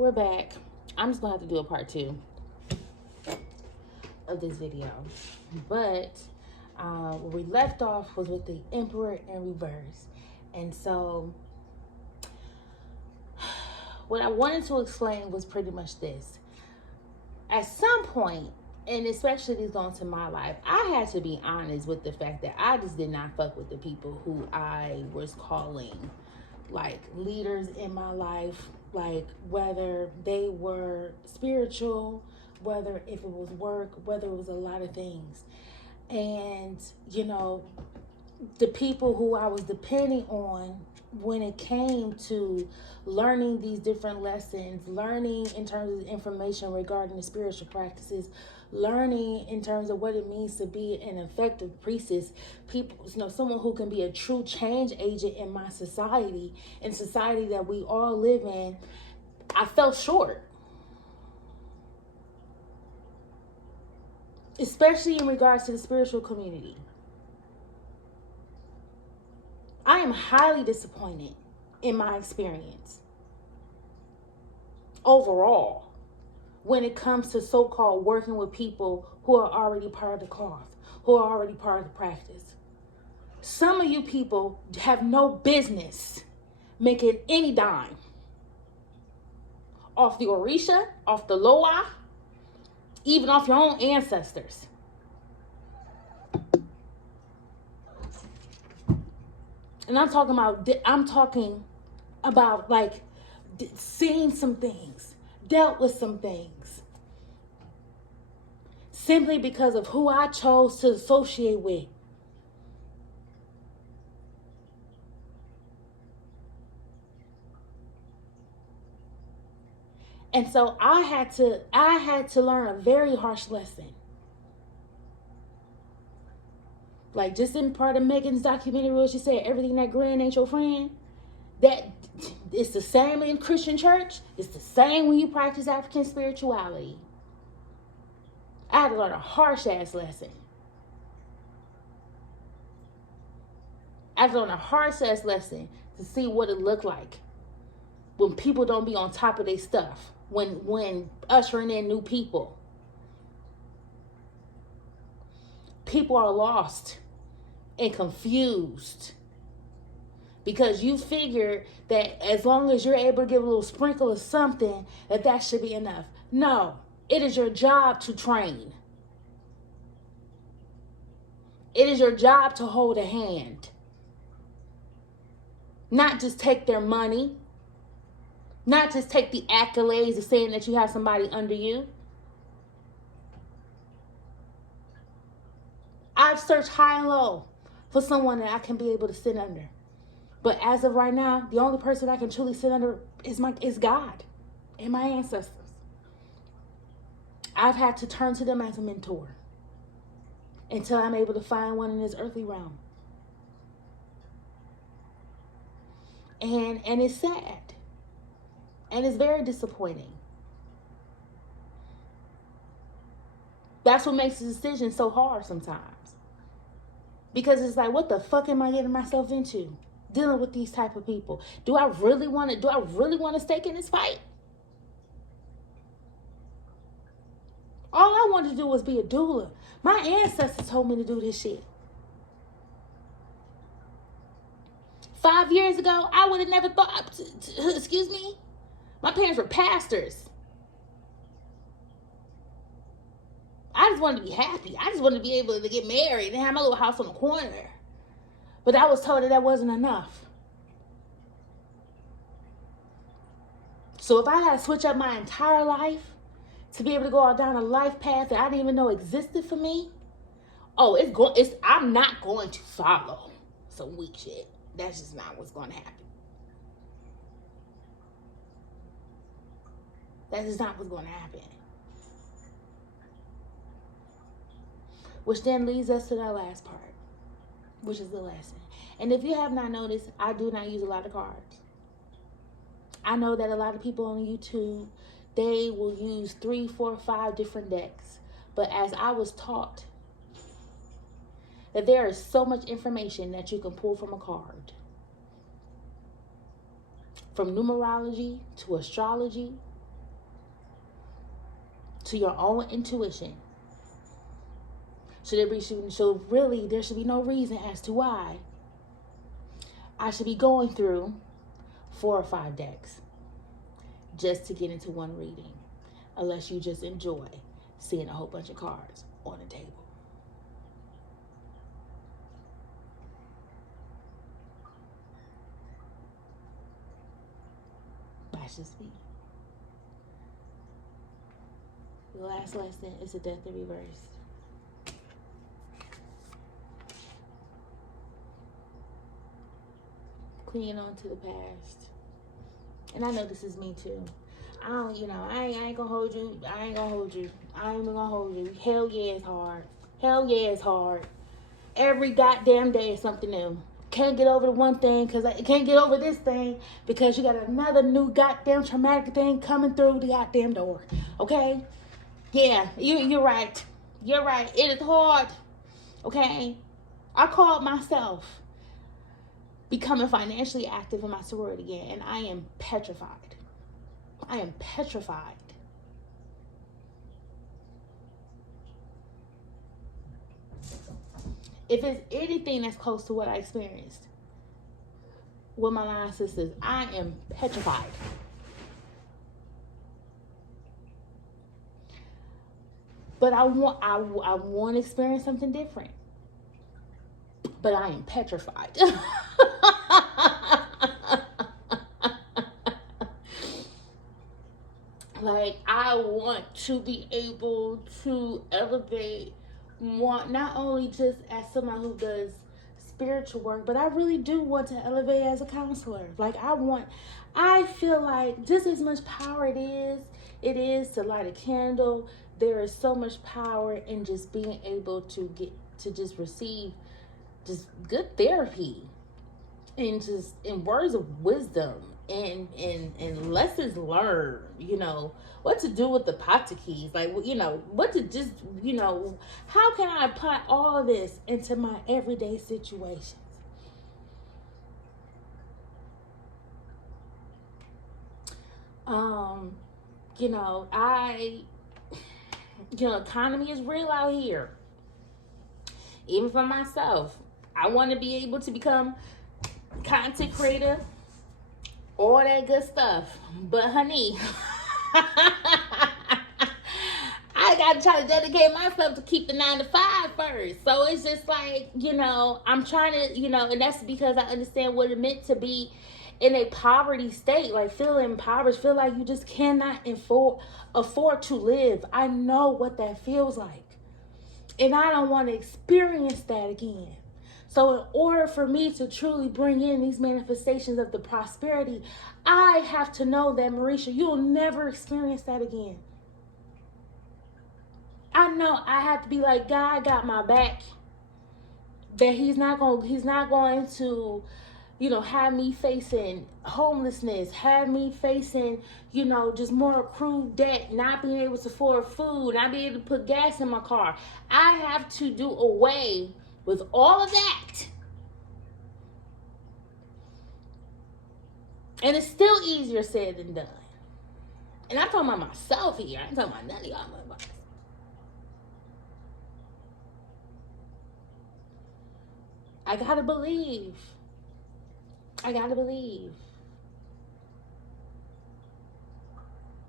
we're back. I'm just gonna have to do a part 2 of this video. But where we left off was with the Emperor in reverse. And so what I wanted to explain was pretty much this. At some point, and especially this going to my life, I had to be honest with the fact that I just did not fuck with the people who I was calling like leaders in my life, like whether they were spiritual, whether if it was work, whether it was a lot of things. And, you know, the people who I was depending on when it came to learning these different lessons, learning in terms of information regarding the spiritual practices, learning in terms of what it means to be an effective priestess, people, you know, someone who can be a true change agent in my society, in society that we all live in, I fell short. Especially in regards to the spiritual community. I am highly disappointed in my experience overall when it comes to so-called working with people who are already part of the cloth, who are already part of the practice. Some of you people have no business making any dime off the Orisha, off the Loa, even off your own ancestors. And I'm talking about like seeing some things, dealt with some things, simply because of who I chose to associate with. And so I had to learn a very harsh lesson. Like just in part of Megan's documentary where she said everything that grand ain't your friend. That it's the same in Christian church. It's the same when you practice African spirituality. I had to learn a harsh ass lesson. I had to learn a harsh ass lesson to see what it looked like when people don't be on top of their stuff. When ushering in new people. People are lost and confused because you figure that as long as you're able to give a little sprinkle of something, that should be enough. No, it is your job to train. It is your job to hold a hand. Not just take their money. Not just take the accolades of saying that you have somebody under you. I've searched high and low for someone that I can be able to sit under. But as of right now, the only person I can truly sit under is God and my ancestors. I've had to turn to them as a mentor until I'm able to find one in this earthly realm. And it's sad. And it's very disappointing. That's what makes the decision so hard sometimes. Because it's like, what the fuck am I getting myself into? Dealing with these type of people. Do I really want to stake in this fight? All I wanted to do was be a doula. My ancestors told me to do this shit. 5 years ago, I would have never thought, excuse me, my parents were pastors. I just wanted to be happy. I just wanted to be able to get married and have my little house on the corner. But I was told that wasn't enough. So if I had to switch up my entire life to be able to go down a life path that I didn't even know existed for me, I'm not going to follow some weak shit. That's just not what's going to happen. That is not what's going to happen. Which then leads us to that last part, which is the lesson. And if you have not noticed, I do not use a lot of cards. I know that a lot of people on YouTube, they will use 3, 4, 5 different decks. But as I was taught, that there is so much information that you can pull from a card. From numerology to astrology to your own intuition. So really, there should be no reason as to why I should be going through 4 or 5 decks just to get into one reading, unless you just enjoy seeing a whole bunch of cards on a table. That's just me. The last lesson is the Death in Reverse. Clinging on to the past. And I know this is me too. I ain't gonna hold you. I ain't gonna hold you. Hell yeah, it's hard. Hell yeah, it's hard. Every goddamn day is something new. Can't get over the one thing because I can't get over this thing because you got another new goddamn traumatic thing coming through the goddamn door. Okay? Yeah, you're right. You're right. It is hard. Okay? I called myself becoming financially active in my sorority again, and I am petrified. I am petrified. If it's anything that's close to what I experienced with my line sisters, I am petrified. But I want to experience something different. But I am petrified. Like, I want to be able to elevate more, not only just as someone who does spiritual work, but I really do want to elevate as a counselor. Like, I feel like just as much power it is to light a candle, there is so much power in just being able to get to just receive just good therapy and just in words of wisdom and lessons learned, what to do with the Patakees, like, what to just, how can I apply all of this into my everyday situations? Economy is real out here. Even for myself, I want to be able to become content creator, all that good stuff. But honey, I gotta try to dedicate myself to keep the 9 to 5 first. So it's just like, I'm trying to, and that's because I understand what it meant to be in a poverty state, like feeling impoverished, feel like you just cannot afford to live. I know what that feels like. And I don't want to experience that again. So in order for me to truly bring in these manifestations of the prosperity, I have to know that, Marisha, you'll never experience that again. I know I have to be like, God got my back. That he's not going to, have me facing homelessness, have me facing, just more accrued debt, not being able to afford food, not being able to put gas in my car. I have to do away with all of that. And it's still easier said than done. And I'm talking about myself here. I ain't talking about none of y'all motherfuckers. I gotta believe.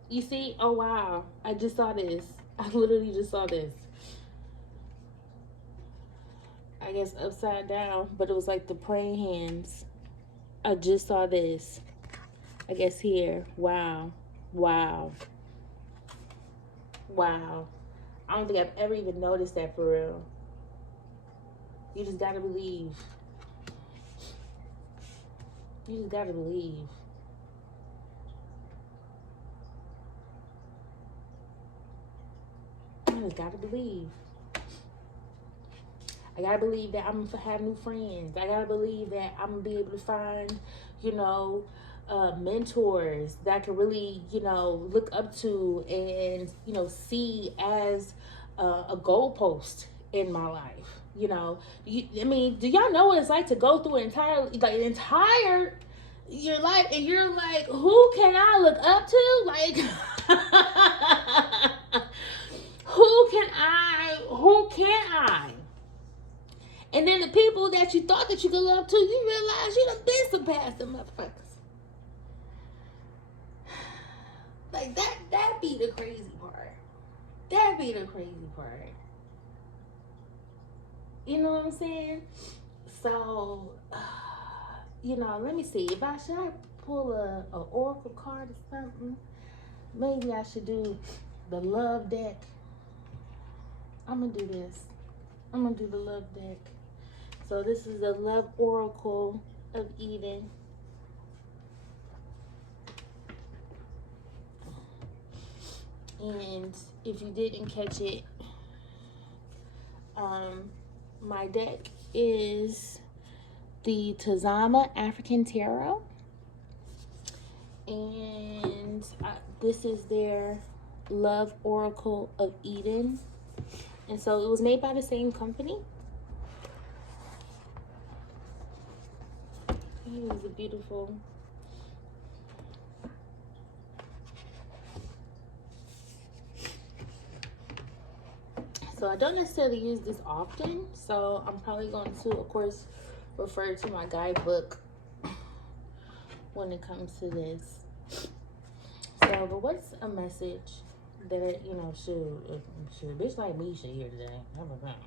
You see? Oh, wow. I just saw this. I literally just saw this. I guess upside down, but it was like the praying hands. I just saw this. I guess here. Wow. I don't think I've ever even noticed that for real. You just gotta believe. You just gotta believe. I just gotta believe. I gotta believe that I'm gonna have new friends. I gotta believe that I'm gonna be able to find, mentors that I can really, look up to and, see as a goalpost in my life. Do y'all know what it's like to go through an entire your life and you're like, who can I look up to? Like, that you thought that you could love too, you realize you done been surpassed them motherfuckers. Like that be the crazy part. That be the crazy part. You know what I'm saying? So, let me see. Should I pull a oracle card or something? Maybe I should do the love deck. I'm gonna do this. I'm gonna do the love deck. So this is the love oracle of Eden. And if you didn't catch it, my deck is the Tazama African Tarot. And this is their Love Oracle of Eden. And so it was made by the same company. It is a beautiful. So I don't necessarily use this often. So I'm probably going to, of course, refer to my guidebook when it comes to this. So, but what's a message that, should a bitch like me should hear today? How about that?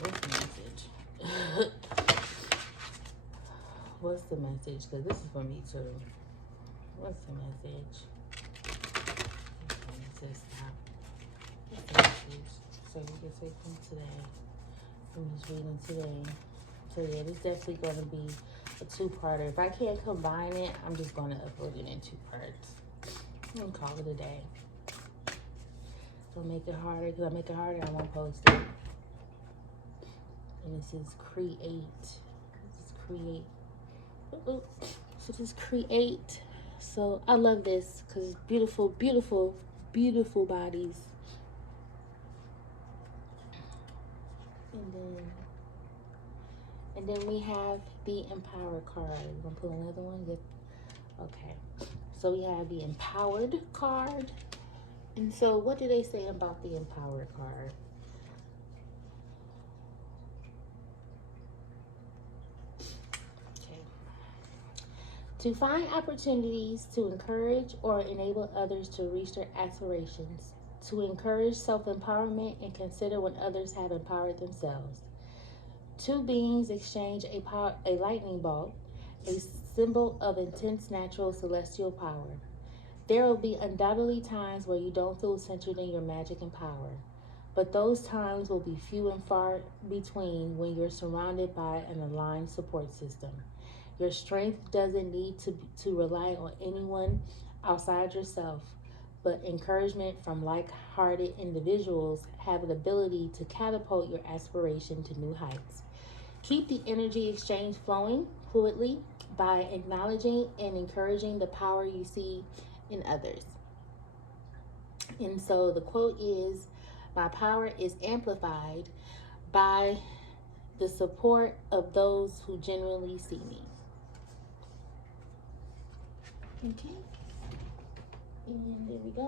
What's the message? What's the message? Because this is for me too. What's the message? Okay, stop. What's the message? So you can say from today. I'm just reading today. So yeah, this is definitely going to be a two-parter. If I can't combine it, I'm just going to upload it in 2 parts. And call it a day. Don't make it harder, because I make it harder, I won't post it. And it says create. This is create. So this is create. So I love this because it's beautiful, beautiful, beautiful bodies. And then we have the Empower card. You gonna pull another one? Yep. Okay. So we have the Empowered card. And so what do they say about the Empowered card? Okay. To find opportunities to encourage or enable others to reach their aspirations. To encourage self-empowerment and consider when others have empowered themselves. 2 beings exchange a lightning bolt, a symbol of intense natural celestial power. There will be undoubtedly times where you don't feel centered in your magic and power, but those times will be few and far between when you're surrounded by an aligned support system. Your strength doesn't need to rely on anyone outside yourself, but encouragement from like-hearted individuals have an ability to catapult your aspiration to new heights. Keep the energy exchange flowing fluidly by acknowledging and encouraging the power you see in others. And so the quote is, my power is amplified by the support of those who genuinely see me. Okay. And there we go.